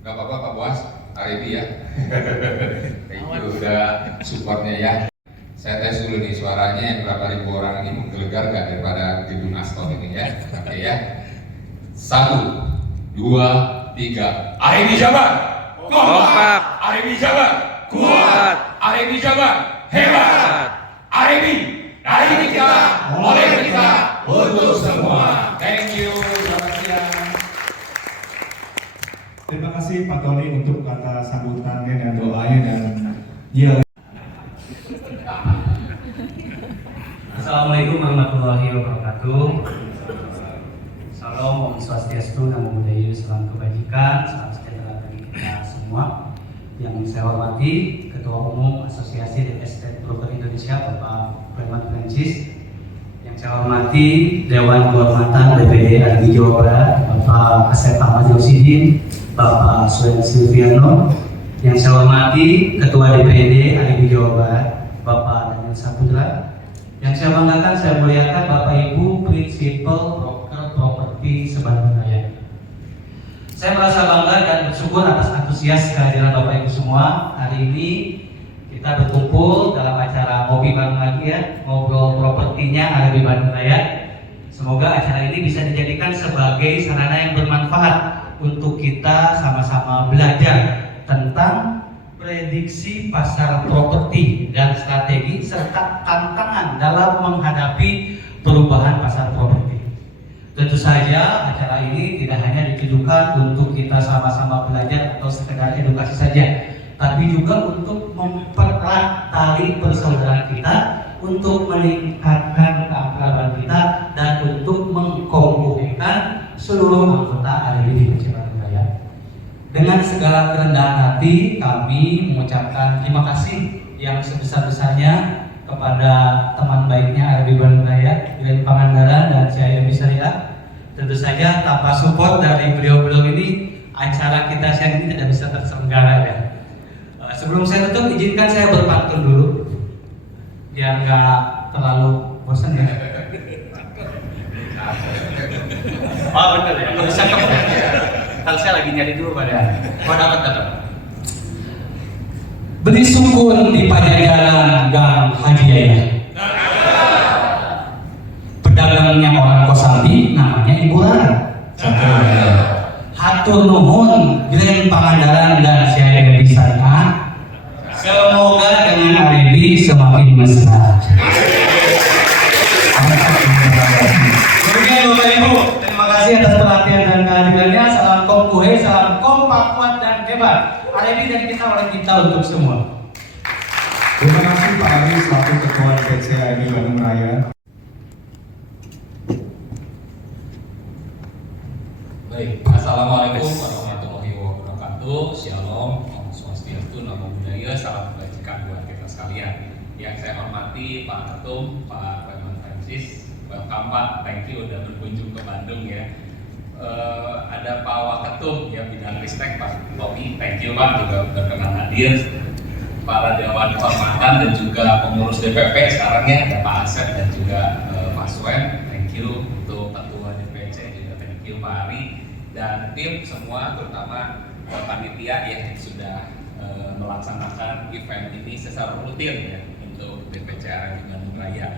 Gak apa-apa Pak Buas, hari ini ya. Thank you udah supportnya ya. Saya tes dulu nih suaranya yang berapa ribu orang ini menggelegar gak daripada gedung Aston ini ya. Oke ya. 1, 2, 3. Hari ini Jabar kompak. Hari ini Jabar kuat. Hari ini Jabar hebat. Hari ini kita, oleh kita, untuk semua. Thank you. Selamat siang. Terima kasih Pak Tony untuk kata sambutannya dan doanya dan ya. Assalamualaikum warahmatullahi wabarakatuh. Salam Om Swastiastu, Namo Buddhaya, salam kebajikan, salam sejahtera bagi kita semua. Yang saya hormati Ketua Umum Asosiasi Real Estate Broker Indonesia Bapak Preman Francis. Yang saya hormati Dewan Kehormatan DPD ADI Jawa Barat Bapak Asep Ahmad Rosidin, Bapak Suen Silviano. Yang saya hormati Ketua DPD ADI Jawa Barat Bapak Daniel Saputra. Yang saya banggakan, saya muliakan Bapak Ibu Prinsipal Broker Properti Sebandung Raya. Saya merasa bangga dan bersyukur atas antusias kehadiran Bapak Ibu semua. Hari ini kita berkumpul dalam acara ngopi bareng lagi ya, ngobrol propertinya ada di Bandung Raya. Semoga acara ini bisa dijadikan sebagai sarana yang bermanfaat untuk kita sama-sama belajar tentang prediksi pasar properti dan strategi serta tantangan dalam menghadapi perubahan pasar properti. Tentu saja acara ini tidak hanya ditujukan untuk kita sama-sama belajar atau sekedar edukasi saja, tapi juga untuk mempererat tali persaudaraan kita, untuk meningkatkan keakraban kita, dan untuk mengkompromikan seluruh anggota ADI di Bandung Raya. Dengan segala kerendahan hati, kami mengucapkan terima kasih yang sebesar-besarnya kepada teman baiknya ADI Bandung Raya, Wilayah Pangandaran dan CIMB Syariah. Tentu saja tanpa support dari beliau-beliau ini, acara kita siang ini tidak bisa terselenggara ya. Sebelum saya tutup, izinkan saya berpantun dulu, biar nggak terlalu bosan ya. Oh betul ya, bisa kok. Kalau saya lagi nyari dulu pada, dapat. Beri sukun di Pajajaran Gang Haji Yaya. Pedagangnya orang Kosambi, namanya Ibu Rara. Hatur nuhun, Wilayah Pangandaran dan CIMB Syariah. Semoga dengan ADI semakin mesra. Demikian Bapak Ibu, terima kasih atas perhatian dan kehadirannya. Salam kompuhe, salam kompak, kuat dan hebat. ADI dan kita oleh kita untuk semua. Terima kasih Pak Adi selaku Ketua DPC ADI Bandung Raya. Baik, Assalamualaikum warahmatullahi wabarakatuh. Shalom, Om Swastiastu, Namo Buddhaya, salam kebajikan buat kita sekalian. Yang saya hormati Pak Ketum, Pak Preman Francis, welcome Pak, thank you udah berkunjung ke Bandung ya. Ada Pak Waketum ya, bidang ristek Pak Topi, thank you Pak juga berkenan hadir. Para Dewan Kehormatan dan juga pengurus DPP sekarang ya, ada Pak Asep dan juga Pak Suen, thank you. Untuk Ketua DPC juga thank you Pak Ari dan tim semua, terutama panitia yang sudah melaksanakan event ini secara rutin ya untuk DPC ADI Bandung Raya.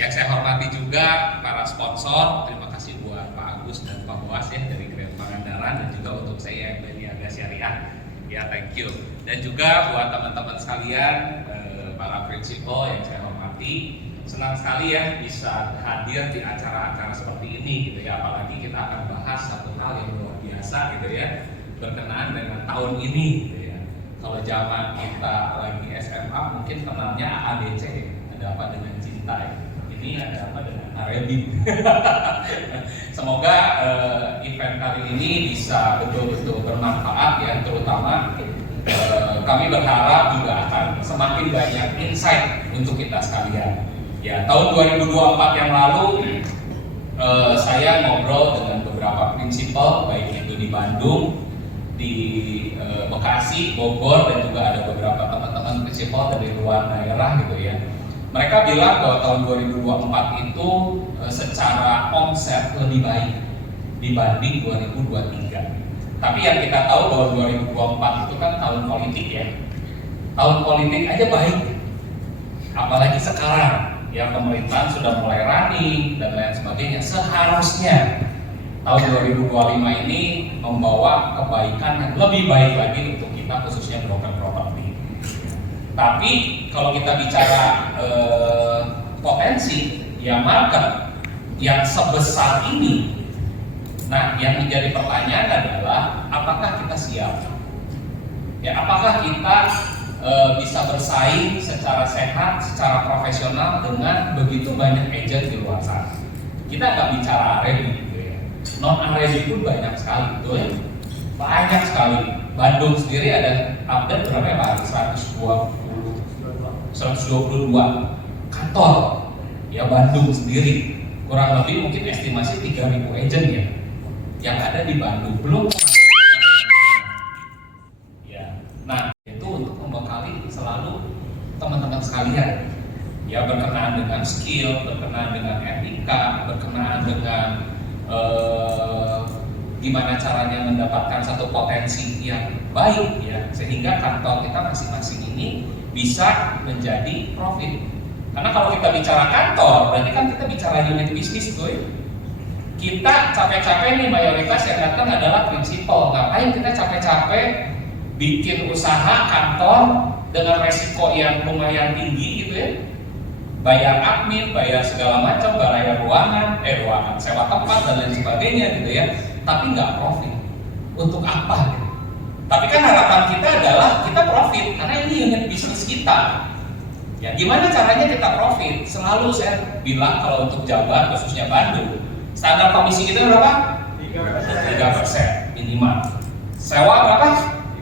Yang saya hormati juga para sponsor, terima kasih buat Pak Agus dan Pak Boas ya dari Grand Pangandaran dan juga untuk saya dari Niaga Syariah ya, thank you. Dan juga buat teman-teman sekalian, para prinsipal yang saya hormati, senang sekali ya bisa hadir di acara-acara seperti ini gitu ya, apalagi kita akan bahas satu hal yang luar biasa gitu ya, berkenaan dengan tahun ini gitu ya. Kalau zaman kita lagi SMA mungkin kenalnya AADC, ada apa dengan cinta ya. Ini ada apa dengan Arabic. Semoga event kali ini bisa betul-betul bermanfaat ya, terutama kami berharap juga akan semakin banyak insight untuk kita sekalian. Ya, tahun 2024 yang lalu saya ngobrol dengan beberapa prinsipal, baik itu di Bandung, di Bekasi, Bogor, dan juga ada beberapa teman-teman prinsipal dari luar daerah gitu ya. Mereka bilang bahwa tahun 2024 itu secara omset lebih baik dibanding 2023. Tapi yang kita tahu bahwa 2024 itu kan tahun politik ya. Tahun politik aja baik. Apalagi sekarang ya pemerintahan sudah mulai running dan lain sebagainya. Seharusnya tahun 2025 ini membawa kebaikan yang lebih baik lagi untuk kita khususnya broker properti. Tapi kalau kita bicara potensi ya market yang sebesar ini, nah yang menjadi pertanyaan adalah apakah kita siap? Ya, apakah kita bisa bersaing secara sehat, secara profesional dengan begitu banyak agent di luar sana? Kita nggak bicara Arabi gitu ya, non Arabi pun banyak sekali, betul ya? Banyak sekali. Bandung sendiri ada update berapa ya Pak? 122 kantor ya Bandung sendiri, kurang lebih mungkin estimasi 3.000 agent ya yang ada di Bandung, belum ya. Nah itu untuk membekali selalu teman-teman sekalian ya, berkenaan dengan skill, berkenaan dengan etika, berkenaan dengan gimana caranya mendapatkan satu potensi yang baik ya, sehingga kantor kita masing-masing ini bisa menjadi profit. Karena kalau kita bicara kantor, berarti kan kita bicara unit bisnis tuh. Kita capek-capek nih, mayoritas yang datang adalah prinsipal. Ngapain kita capek-capek bikin usaha kantor dengan resiko yang lumayan tinggi gitu ya? Bayar admin, bayar segala macam, bayar ruangan, sewa tempat dan lain sebagainya gitu ya. Tapi nggak profit. Untuk apa? Gitu? Tapi kan harapan kita adalah kita profit karena ini unit bisnis kita. Ya, gimana caranya kita profit? Selalu saya bilang kalau untuk Jabar khususnya Bandung, standar komisi kita berapa? 3% minimal. Sewa berapa?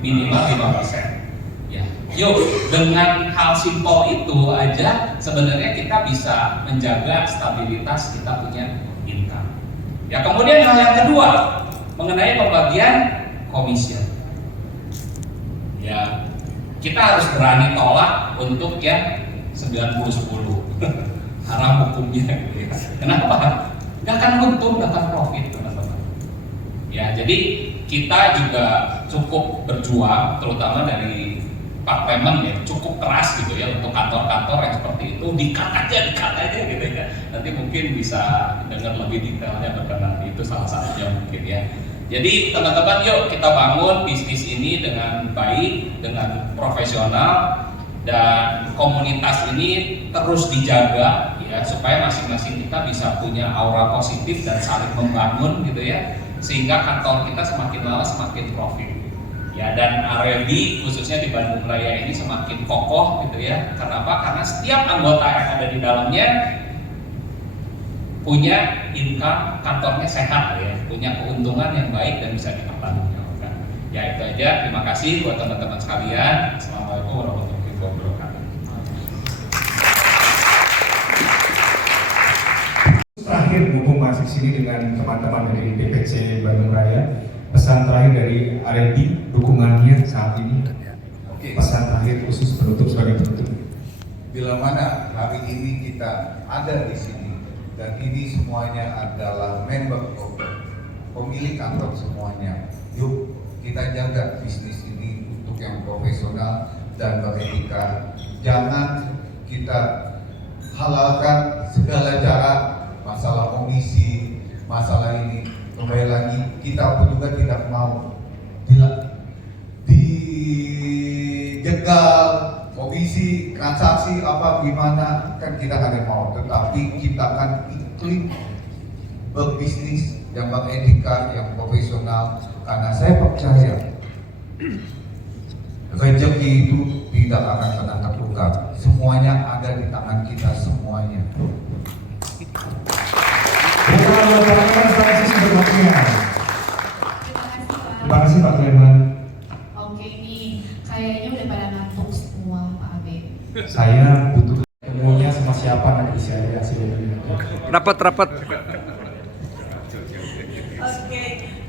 Minimal 5%. Ya. Yuk, dengan hal simpel itu aja sebenarnya kita bisa menjaga stabilitas kita punya income. Ya, kemudian hal yang kedua mengenai pembagian komission. Ya, kita harus berani tolak untuk yang 90-10 haram hukumnya gitu ya. Kenapa? Gak akan untung, gak akan profit teman-teman. Ya, jadi kita juga cukup berjuang, terutama dari Pak Clement ya, cukup keras gitu ya untuk kantor-kantor yang seperti itu, dikat aja gitu ya. Nanti mungkin bisa dengar lebih detailnya berkenan, itu salah satunya mungkin ya. Jadi teman-teman, yuk kita bangun bisnis ini dengan baik, dengan profesional, dan komunitas ini terus dijaga ya, supaya masing-masing kita bisa punya aura positif dan saling membangun gitu ya, sehingga kantor kita semakin lama semakin profit ya, dan Arabi khususnya di Bandung Raya ini semakin kokoh gitu ya. Kenapa? Karena setiap anggota yang ada di dalamnya punya income, kantornya sehat ya, punya keuntungan yang baik dan bisa dipertanggungjawabkan. Ya itu aja, terima kasih buat teman-teman sekalian. Assalamualaikum warahmatullahi wabarakatuh. Terakhir, mumpung masih sini dengan teman-teman dari DPC Bandung Raya, pesan terakhir dari R&D dukungannya saat ini. Oke. Pesan terakhir khusus penutup sebagai penutup. Bila mana hari ini kita ada di sini dan ini semuanya adalah member pemilik kantor semuanya, yuk kita jaga bisnis ini untuk yang profesional dan beretika. Jangan kita halalkan segala cara, masalah komisi, masalah ini. Kembali lagi, kita pun juga tidak mau dijegal komisi, transaksi apa gimana, kan kita tidak mau. Tetapi kita akan iklim berbisnis yang beretika, yang profesional. Karena saya percaya rezeki itu tidak akan pernah tertukar. Semuanya ada di tangan kita semuanya. Terima kasih Pak Clement. Oke nih, kayaknya udah pada ngantuk semua Pak Abe. Saya butuh ketemunya sama siapa nanti saya kasih Rapat. Oke,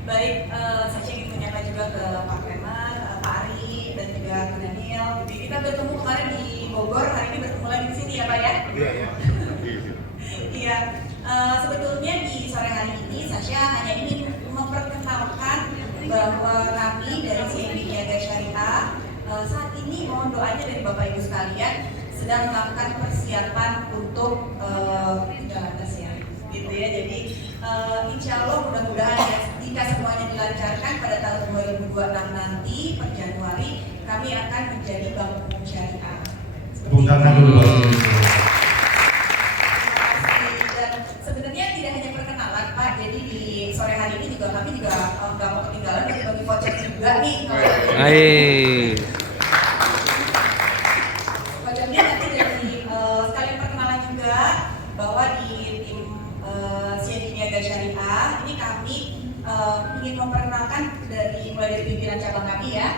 baik. Saya ingin menyapa juga ke Pak Clement, Pak Ari, dan juga Pak Daniel. Jadi kita bertemu kemarin di Bogor, hari ini bertemu lagi di sini ya Pak ya? Iya. Sebetulnya di sore hari ini Sasha hanya ingin memperkenalkan bahwa sekalian sedang melakukan persiapan untuk jalan tes ya, gitu ya. Jadi insya Allah mudah-mudahan ya, jika semuanya dilancarkan pada tahun 2026 nanti per Januari kami akan menjadi bank umum syariah. Tepuk tangan dulu. Dan sebenarnya tidak hanya perkenalan Pak, jadi di sore hari ini juga kami juga nggak mau ketinggalan bagi voucher juga nih. Vouchernya nanti dari sekalian perkenalan juga bahwa di tim CNI Niaga Syariah ini kami ingin memperkenalkan mulai dari pimpinan cabang kami ya,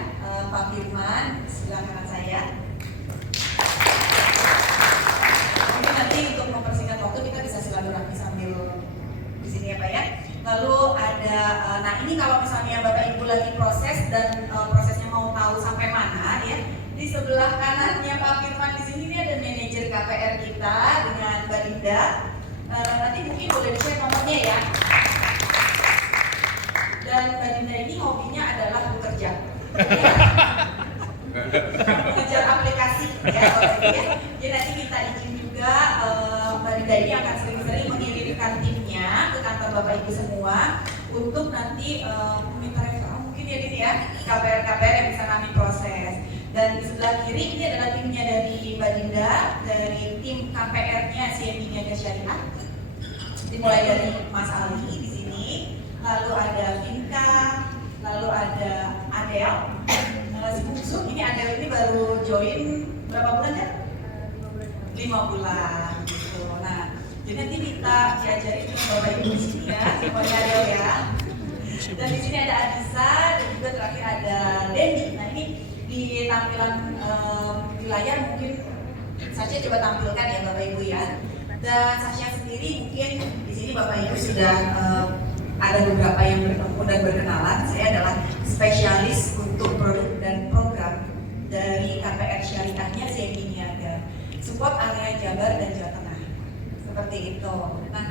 Pak Firman, sebelah kanan saya. Mungkin nanti untuk mempersingkat waktu kita bisa silaturahmi sambil di sini ya Pak ya. Lalu ada, nah ini kalau misalnya Bapak Ibu lagi proses dan prosesnya mau tahu sampai mana ya, di sebelah kanannya Pak Firman di sini ini ada manajer KPR kita dengan Mbak Linda. Nanti mungkin boleh di-share nomornya ya. Dan Mbak Linda ini hobinya adalah bekerja. Mengejar aplikasi ya, ya. Jadi nanti kita izin juga Mbak Linda ini akan sering-sering mengirimkan timnya ke kantor Bapak Ibu semua untuk nanti meminta referral mungkin ya ini ya KPR-KPR yang bisa kami proses. Dan di sebelah kiri ini adalah timnya dari Mbak Linda dari tim KPR-nya CNI Niaga Syariah. Dimulai dari Mas Ali di sini, lalu ada Vinka, lalu ada Adel. Si Bungsu, ini Adel ini baru join berapa bulan ya? 5 bulan gitu. Nah, jadi nanti kita diajarin sama Bapak Ibu di sini ya, semuanya Adel ya. Dan di sini ada Adisa dan juga terakhir ada Dendi. Nah ini di tampilan di layar mungkin Sasha coba tampilkan ya Bapak Ibu ya. Dan Sasha sendiri mungkin di sini Bapak Ibu sudah ada beberapa yang bertemu dan berkenalan. Saya adalah spesialis untuk produk dan program dari KPR Syariahnya CNI Niaga, support area Jabar dan Jawa Tengah. Seperti itu. Nah,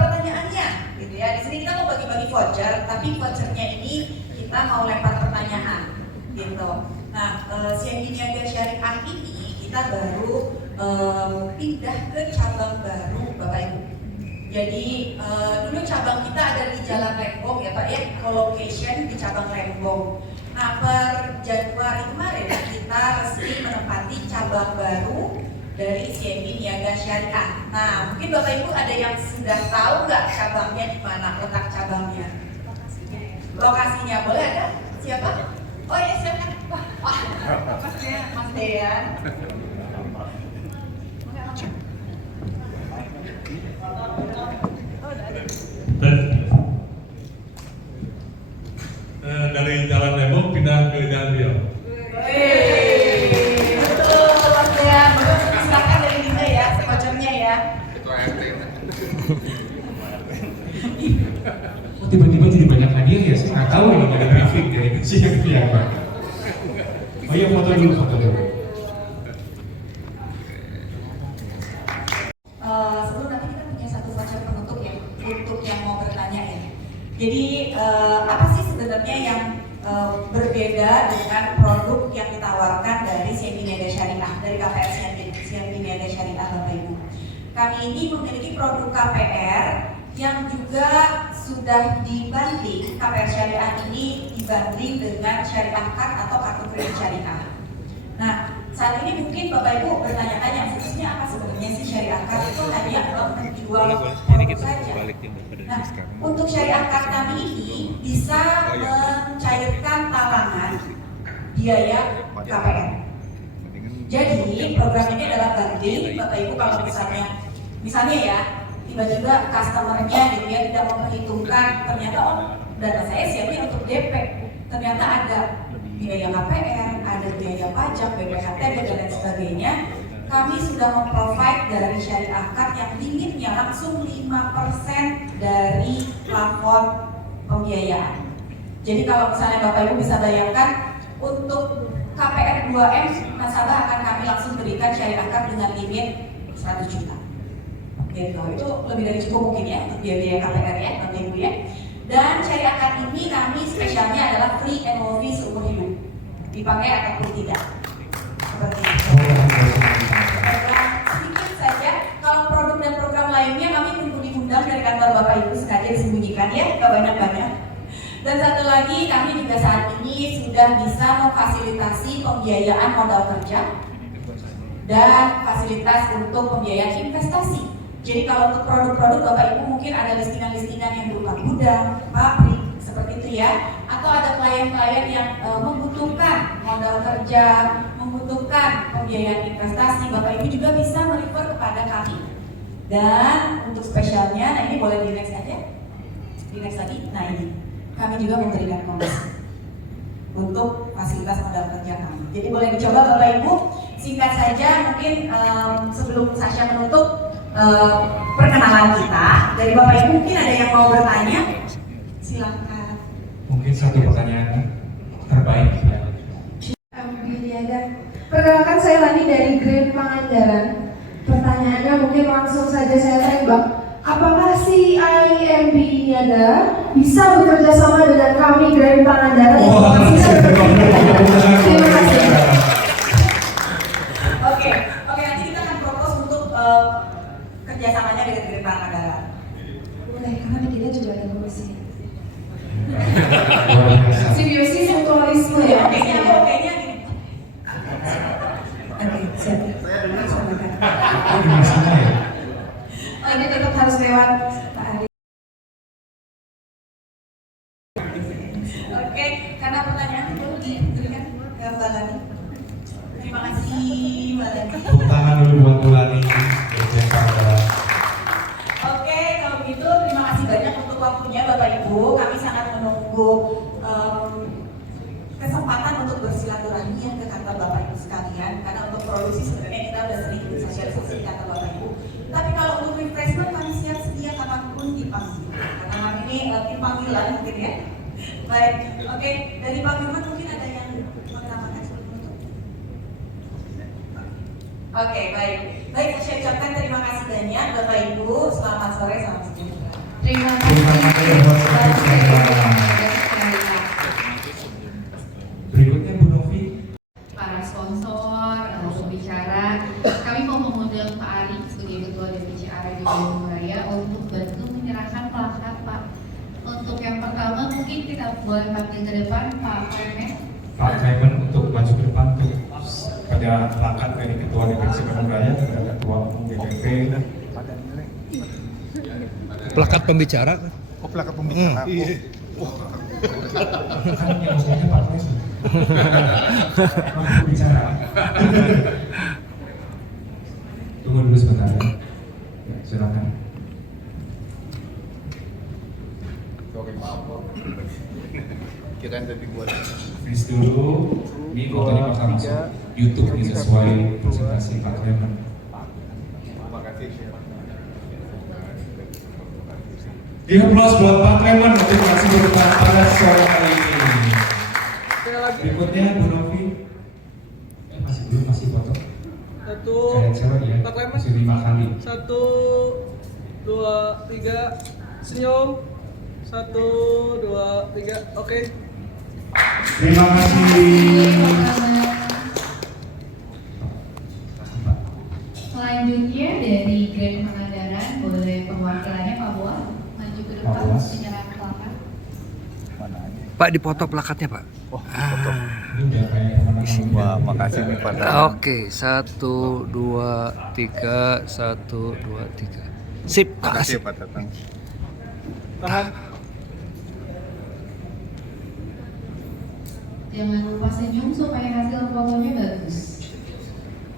pertanyaannya gitu ya. Di sini kita mau bagi-bagi voucher, tapi vouchernya ini kita mau lempar pertanyaan gitu. Nah, CNI Niaga Syariah ini kita baru pindah ke cabang baru Bapak Ibu. Jadi dulu cabang kita ada di Jalan Lembong ya Pak ya, co-location di cabang Lembong. Nah per Januari kemarin kita resmi menempati cabang baru dari CNI Niaga Syariah. Nah mungkin Bapak Ibu ada yang sudah tahu nggak cabangnya di mana, letak cabangnya? Lokasinya boleh ada? Siapa? Oh ya silakan. Wah, Mas Dean. Dari Jalan Lembong pindah ke Jalan Riau. Betul, Mas Dean. Silakan dari Linda ya, vouchernya ya. Ketua RT. Oh, tiba-tiba jadi banyak hadiah ya, saya nggak tahu ini ada briefing dari kecil ya Pak. Oh iya foto dulu. Sebelum nanti kita punya satu voucher penutup ya, untuk yang mau bertanya ya. Jadi apa sih sebenarnya yang berbeda dengan produk yang ditawarkan dari CNI Niaga Syariah, dari KPR CNI Niaga Syariah Bapak Ibu? Kami ini memiliki produk KPR yang juga sudah dibanding, KPR Syariah ini dibanding dengan Syariah Card atau kartu kredit syariah. Nah, saat ini mungkin Bapak Ibu bertanya-tanya, sebenarnya apa sebenarnya sih Syariah Card? Itu hanya menjual produk saja. Nah, untuk Syariah Card kami ini bisa mencairkan talangan biaya KPR. Jadi program ini adalah banding, Bapak Ibu kalau misalnya ya, tiba-tiba customernya gitu ya tidak memperhitungkan ternyata dana saya siapnya untuk DP, ternyata ada biaya KPR, ada biaya pajak, BPHTB dan lain sebagainya. Kami sudah memprovide dari Syariah Card yang limitnya langsung 5% dari plafon pembiayaan. Jadi kalau misalnya Bapak Ibu bisa bayangkan untuk KPR 2M nasabah akan kami langsung berikan Syariah Card dengan limit 100 juta. Gitu. Itu lebih dari cukup mungkin ya untuk biaya KPR ya Bapak Ibu ya. Dan Syariah Card ini kami spesialnya adalah free annual fee seumur hidup, dipakai ataupun tidak. Seperti itu. nggak banyak-banyak. Dan satu lagi, kami juga saat ini sudah bisa memfasilitasi pembiayaan modal kerja dan fasilitas untuk pembiayaan investasi. Jadi kalau untuk produk-produk Bapak Ibu mungkin ada listingan-listingan yang berupa gudang, pabrik, seperti itu ya. Atau ada klien-klien yang membutuhkan modal kerja, membutuhkan pembiayaan investasi, Bapak Ibu juga bisa merefer kepada kami. Dan untuk spesialnya, nah ini boleh di next aja, di next lagi. Nah ini, kami juga memberikan komisi untuk fasilitas modal kerja kami. Jadi boleh dicoba Bapak Ibu. Singkat saja, mungkin sebelum Sasha menutup perkenalan kita dari Bapak Ibu, mungkin ada yang mau bertanya, silakan. Mungkin satu pertanyaan terbaik ya. Perkenalkan, saya Lani dari Grand Pangandaran. Pertanyaannya mungkin langsung saja saya tembak. Apakah si IMB ini bisa bekerja sama dengan kami Grand Pangandaran? Terima kasih. Oke, nanti kita akan propose untuk kerjasamanya dengan Grand Pangandaran. Boleh, karena kita juga ada komisi. Luar biasa. Simbiosis mutualisme ya. Kayaknya gini. Oke, siap. Gimana sana ya? Ini tetap harus lewat Pak Ari. Oke, karena pertanyaan itu diberikan ke Mbak Lani. Terima kasih Mbak Lani. Tepuk tangan dulu buat Bu Lani dari Pangandaran. Oke, kalau begitu terima kasih banyak untuk waktunya Bapak Ibu. Kami sangat menunggu kesempatan untuk bersilaturahmi ya ke kantor Bapak Ibu sekalian. Karena untuk produksi sebenarnya kita udah sering bersosialisasi di kantor Bapak Ibu. Tapi kalau untuk refreshment kami siap sedia kapanpun dipanggil. Karena kami ini tim panggilan mungkin ya. Baik, oke. Dari Pak Firman mungkin ada yang menambahkan sebelum menutup. Oke, baik. Baik, saya ucapkan terima kasih banyak Bapak Ibu. Selamat sore, salam sejahtera. Terima Terima kasih buat berikutnya Bu Novi. para sponsor, pembicara. Kami mau mengundang Pak Ari sebagai Ketua DPC ARA di Bandung Raya untuk bantu menyerahkan plakat Pak. Untuk yang pertama mungkin kita boleh panggil ke depan Pak Clement. Pak Clement untuk maju ke depan untuk pada plakat dari Ketua DPC Bandung Raya, kepada Ketua Umum DPP. Plakat pembicara. Oh, plakat pembicara. Iya. Kan yang maksudnya Pak Clement. Mampu bicara. Tunggu dulu sebentar ya. Ya, silakan. Oke, maaf. Kirain tadi buat Freeze dulu. Ini fotonya bakal masuk YouTube ini sesuai presentasi Pak Clement. terima kasih. 3+ buat Pak Clement. Terima kasih buat pada sore hari ini. Berikutnya Bu Novi. Masih belum, masih foto. Satu, Kayak cewek ya. Pak Clement. Masih 5 kali. 1, 2, 3, senyum. 1, 2, 3, oke. Terima kasih. Selanjutnya dari Grand Pangandaran boleh perwakilannya Pak Boas maju ke depan Pak Boas. menyerahkan plakat. Pak, dipoto plakatnya Pak. Ini udah kayak teman-teman. Wah, makasih nih pada. Oke, 1, 2, 3, 1, 2, 3. Sip, Makasih makasih. Pak datang. Tahan. Jangan lupa senyum supaya hasil fotonya bagus.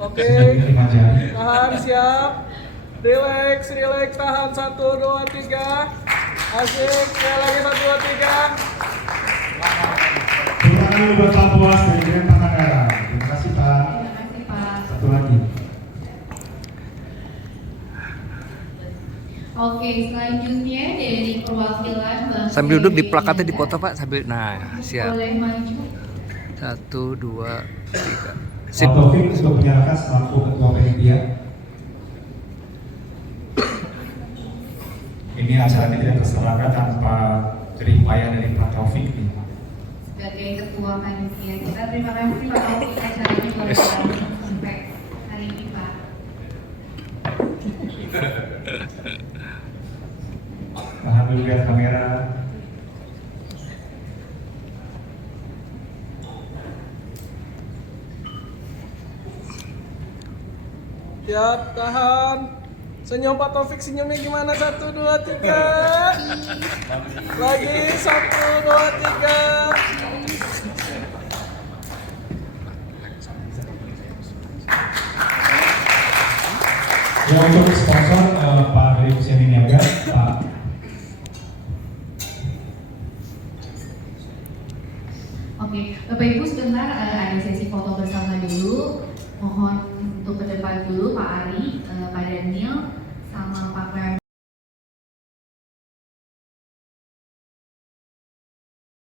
Oke. Terima jari. Tahan, siap. Relax, tahan. 1, 2, 3. Asik, sekali lagi 1, 2, 3. Terima kasih buat Pak Boas dari Grand Pangandaran. Terima kasih Pak. Terima kasih Pak. Satu lagi. Oke, selanjutnya dari perwakilan Bang Sambil duduk di Dewi plakatnya Indah. dipoto Pak, sambil nah, siap. Boleh maju. 1, 2, 3. Pak Sip. Taufik sudah menyerahkan selaku Ketua Panitia. Ini acara ini tidak terselenggara tanpa jerih payah dari Pak Taufik. Sebagai Ketua Panitia kita, terima kasih Pak Taufik acaranya boleh berlangsung sampai hari ini Pak. Tahan dulu lihat kamera. Siap, tahan. Senyum Pak Taufik, senyumnya gimana? 1, 2, 3. Lagi 1, 2, 3. Ya, untuk sponsor Pak dari Kuseni Niaga, Pak. Oke, Bapak Ibu sebentar ada sesi foto bersama dulu. Mohon untuk ke depan dulu Pak Ari, Pak Daniel, sama Pak Pram.